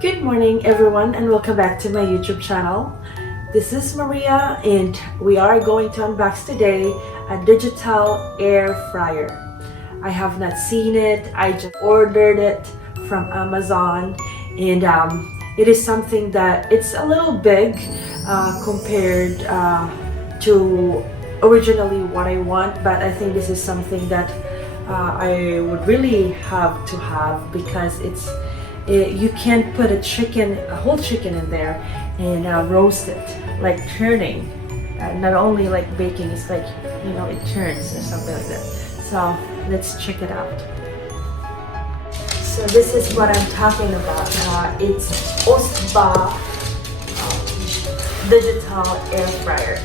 Good morning everyone and welcome back to my YouTube channel. This is Maria and we are going to unbox today a digital air fryer. I have not seen it. I just ordered it from Amazon and it is something that it's a little big compared to originally what I want, but I think this is something that I would really have to have because you can't put a whole chicken in there and roast it, like turning. Not only like baking, it's like, you know, it turns or something like that. So let's check it out. So this is what I'm talking about. It's OSTBA digital air fryer.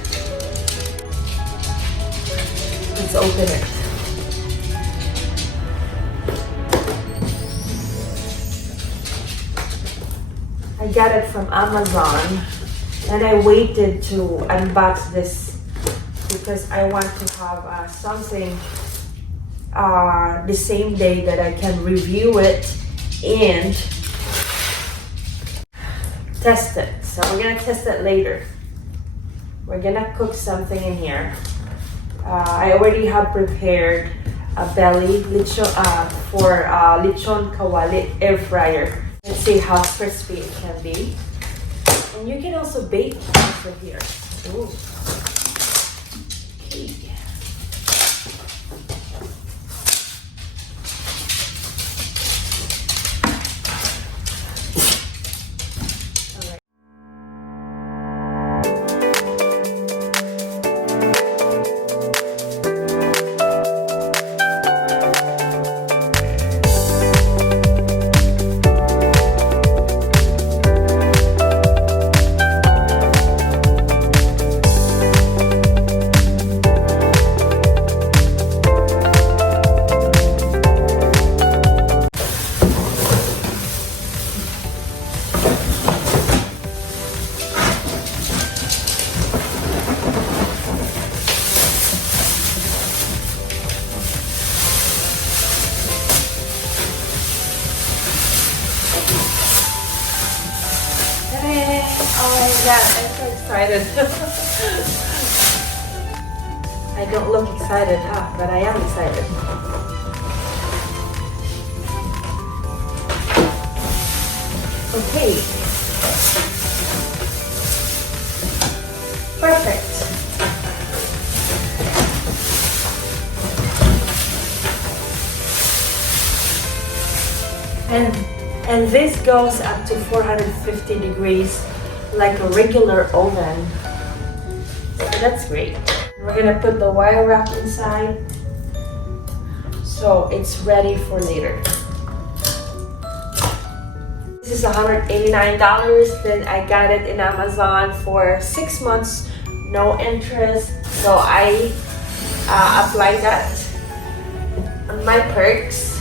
Let's open it. I got it from Amazon and I waited to unbox this because I want to have something the same day that I can review it and test it. So we're gonna test it later. We're gonna cook something in here. I already have prepared a belly lechon for lechon Kawali air fryer. Let's see how crispy it can be. And you can also bake also here. Ooh. Okay. Oh my god, I'm so excited. I don't look excited, but I am excited. Okay. Perfect. And this goes up to 450 degrees like a regular oven. So that's great. We're gonna put the wire wrap inside so it's ready for later. This is $189. Then I got it in Amazon for 6 months, no interest. So I applied that on my perks.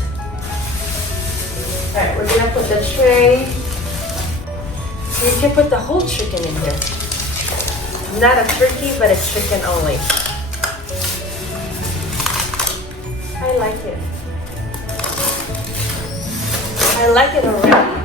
Alright, we're gonna put the tray. You can put the whole chicken in here. Not a turkey, but a chicken only. I like it. I like it already.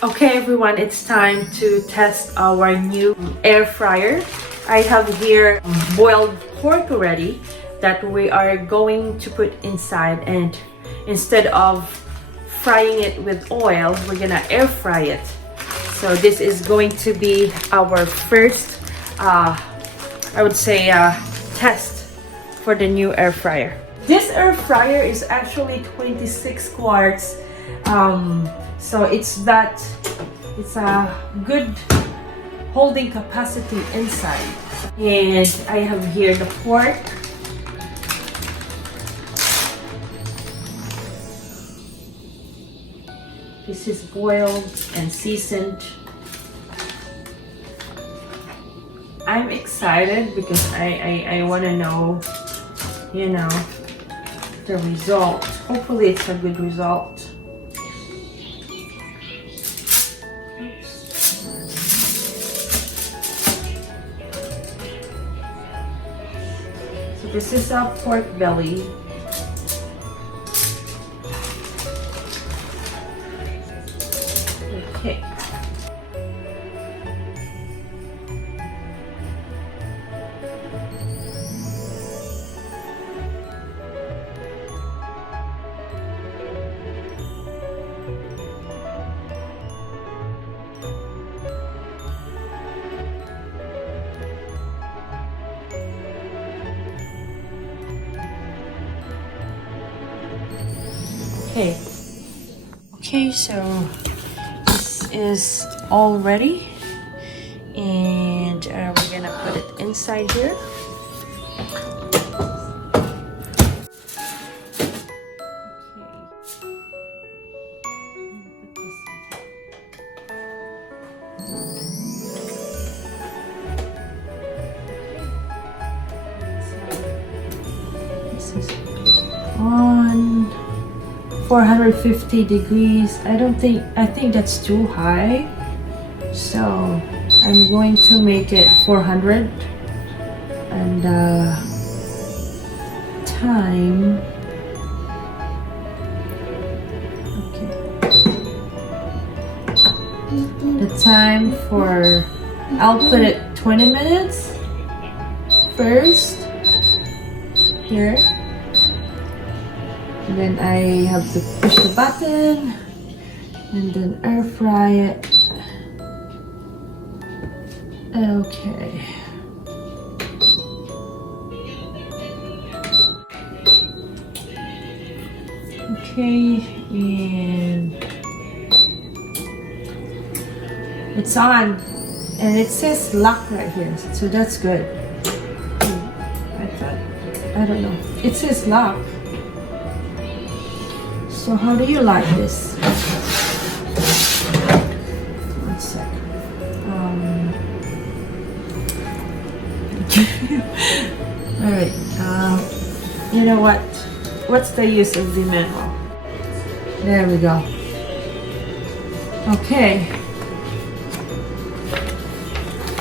Okay everyone, it's time to test our new air fryer. I have here boiled pork already that we are going to put inside, and instead of frying it with oil, we're gonna air fry it. So this is going to be our first, I would say, test for the new air fryer. This air fryer is actually 26 quarts. So it's a good holding capacity inside. And I have here the pork. This is boiled and seasoned. I'm excited because I want to know, you know, the result. Hopefully it's a good result. So this is a pork belly. Okay. Okay, so this is all ready, and we're gonna put it inside here. This is on 450 degrees. I think that's too high, so I'm going to make it 400. And time, okay, the time for, I'll put it 20 minutes first here. And then I have to push the button and then air fry it. Okay. Okay, and it's on, and it says lock right here, so that's good. I don't know. It says lock. So how do you like this? One sec. Alright. You know what? What's the use of the manual? There we go. Okay.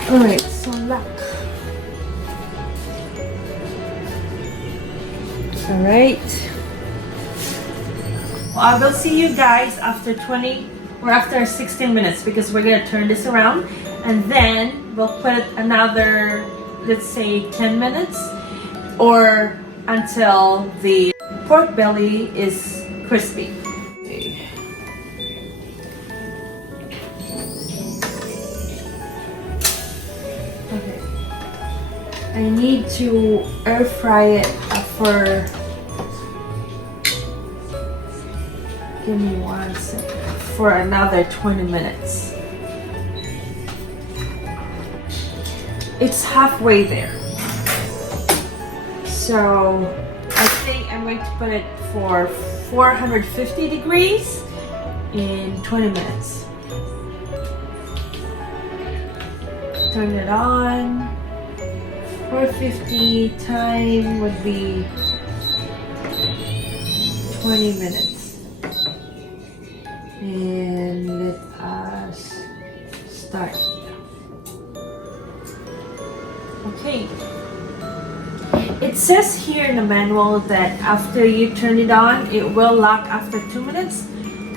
Alright, so lock. Alright. I will see you guys after 20 or after 16 minutes, because we're gonna turn this around, and then we'll put another, let's say 10 minutes, or until the pork belly is crispy. Okay. I need to air fry it for, give me 1 second, for another 20 minutes. It's halfway there. So I think I'm going to put it for 450 degrees in 20 minutes. Turn it on. 450, time would be 20 minutes. And let us start. Okay. It says here in the manual that after you turn it on, it will lock after 2 minutes.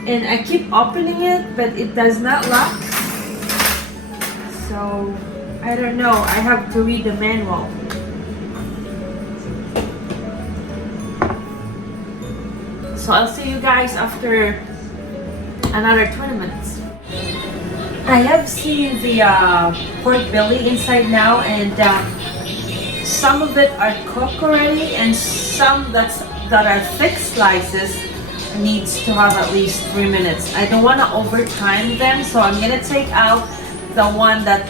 and I keep opening it, but it does not lock. So I don't know, I have to read the manual. So I'll see you guys after another 20 minutes. I have seen the pork belly inside now, and some of it are cooked already, and some that are thick slices needs to have at least 3 minutes. I don't want to overtime them, so I'm gonna take out the one that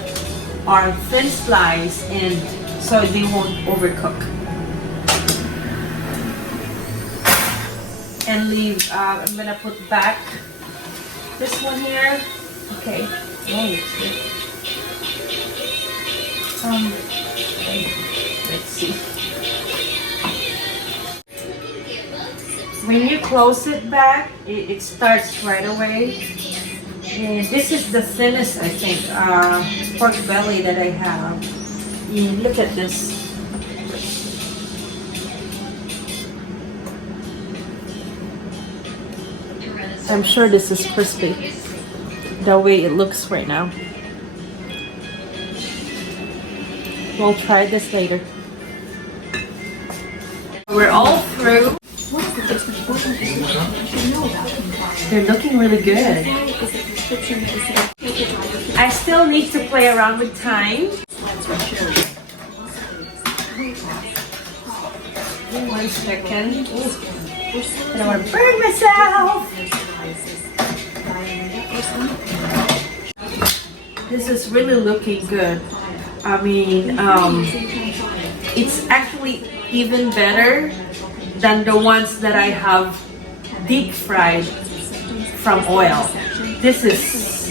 are thin slice, and so they won't overcook. And leave. I'm gonna put back this one here. Okay. Okay. Let's see. When you close it back, it starts right away. And this is the thinnest, I think, pork belly that I have. And look at this. I'm sure this is crispy, the way it looks right now. We'll try this later. We're all through. They're looking really good. I still need to play around with time. 1 second. I don't want to burn myself. This is really looking good. I mean, it's actually even better than the ones that I have deep fried from oil. This is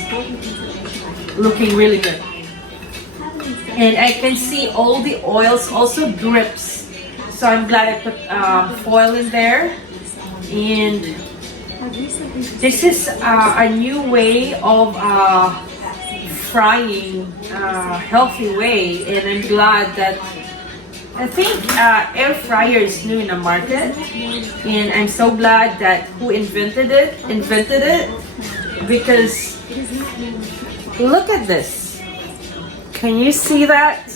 looking really good. And I can see all the oils also drips. So I'm glad I put foil in there. And this is a new way of frying, healthy way, and I'm glad that I think air fryer is new in the market, and I'm so glad that who invented it because look at this. Can you see that?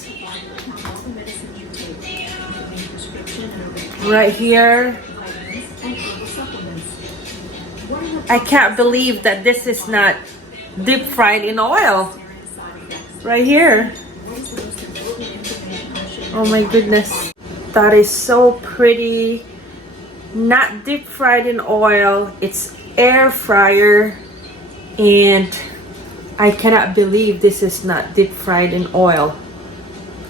Right here. I can't believe that this is not deep fried in oil. Right here. Oh my goodness. That is so pretty. Not deep fried in oil. It's air fryer. And I cannot believe this is not deep fried in oil.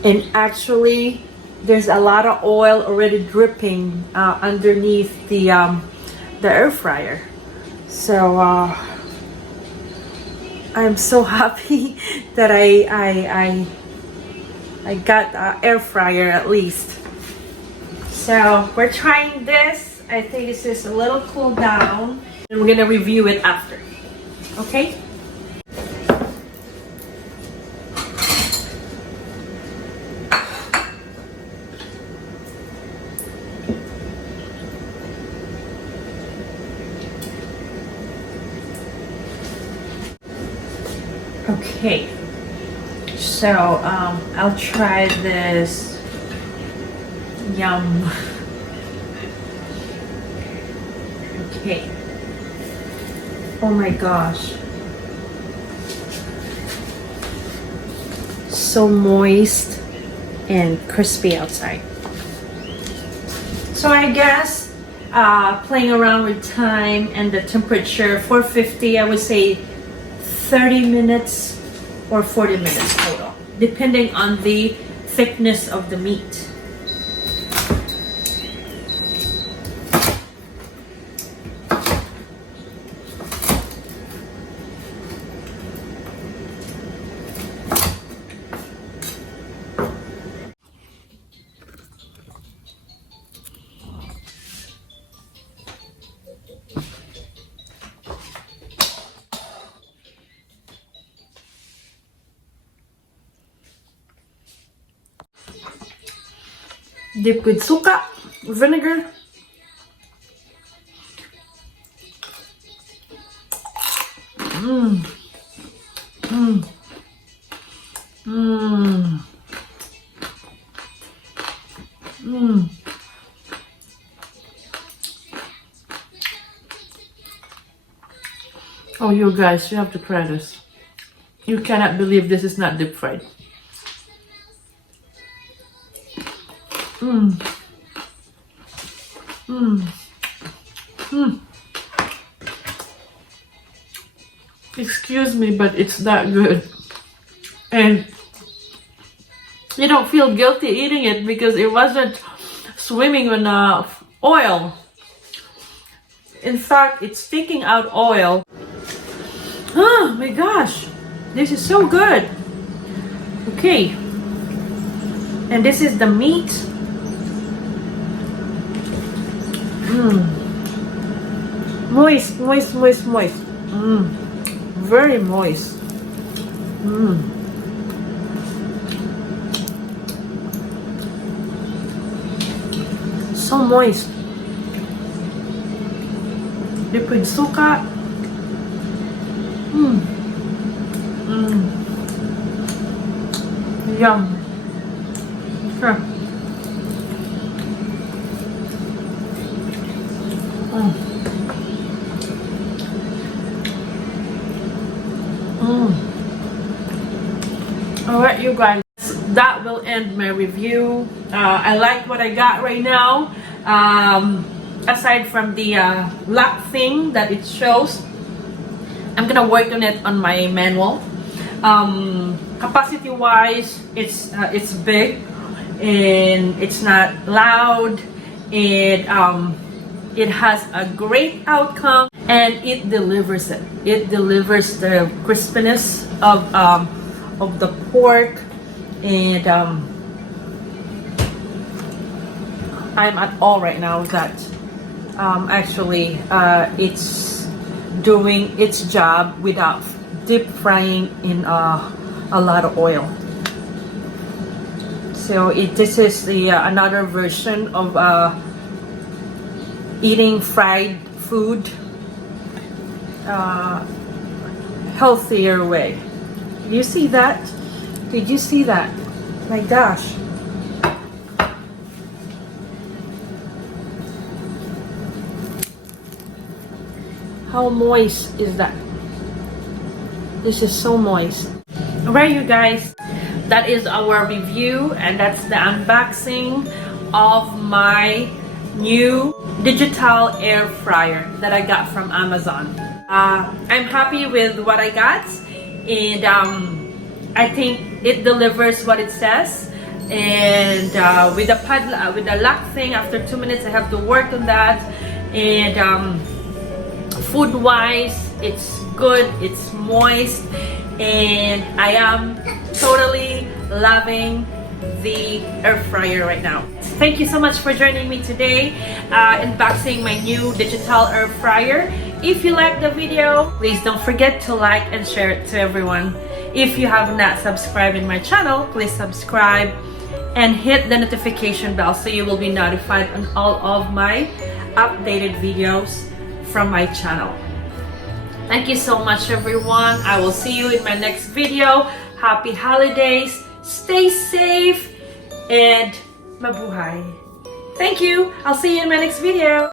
And actually, there's a lot of oil already dripping underneath the air fryer. So I'm so happy that I got air fryer at least. So we're trying this. I think this is a little cool down, and we're gonna review it after. Okay? Okay, so I'll try this. Yum. Okay. Oh my gosh. So moist and crispy outside. So I guess playing around with time and the temperature, 450, I would say 30 minutes or 40 minutes total, depending on the thickness of the meat. Dip with suka, vinegar. Mmm. Mmm. Mmm. Mmm. Oh, you guys, you have to try this. You cannot believe this is not deep fried. Mmm. Mmm. Mmm. Excuse me, but it's that good. And you don't feel guilty eating it because it wasn't swimming in oil. In fact, it's taking out oil. Oh my gosh, this is so good. Okay, and this is the meat. Mmm. Moist, moist, moist, moist. Mmm. Very moist. Mmm. So moist. Liquid suka. Mmm. Mmm. Yum. Sure. Mmm. Mmm. Alright, you guys. That will end my review. I like what I got right now. Aside from the lock thing that it shows, I'm gonna work on it on my manual. Capacity wise, it's big and it's not loud. It has a great outcome and it delivers it. It delivers the crispiness of the pork, and I'm at all right now that actually it's doing its job without deep frying in a lot of oil. So this is the another version of eating fried food healthier way. You see that? Did you see that? My gosh. How moist is that? This is so moist. Alright, you guys, that is our review, and that's the unboxing of my new digital air fryer that I got from Amazon. I'm happy with what I got, and I think it delivers what it says. And with the lock thing, after 2 minutes I have to work on that. And food wise, it's good, it's moist, and I am totally loving the air fryer right now. Thank you so much for joining me today unboxing my new digital air fryer. If you like the video, please don't forget to like and share it to everyone. If you have not subscribed in my channel, please subscribe and hit the notification bell so you will be notified on all of my updated videos from my channel. Thank you so much, everyone. I will see you in my next video. Happy holidays, stay safe, and mabuhay. Thank you. I'll see you in my next video.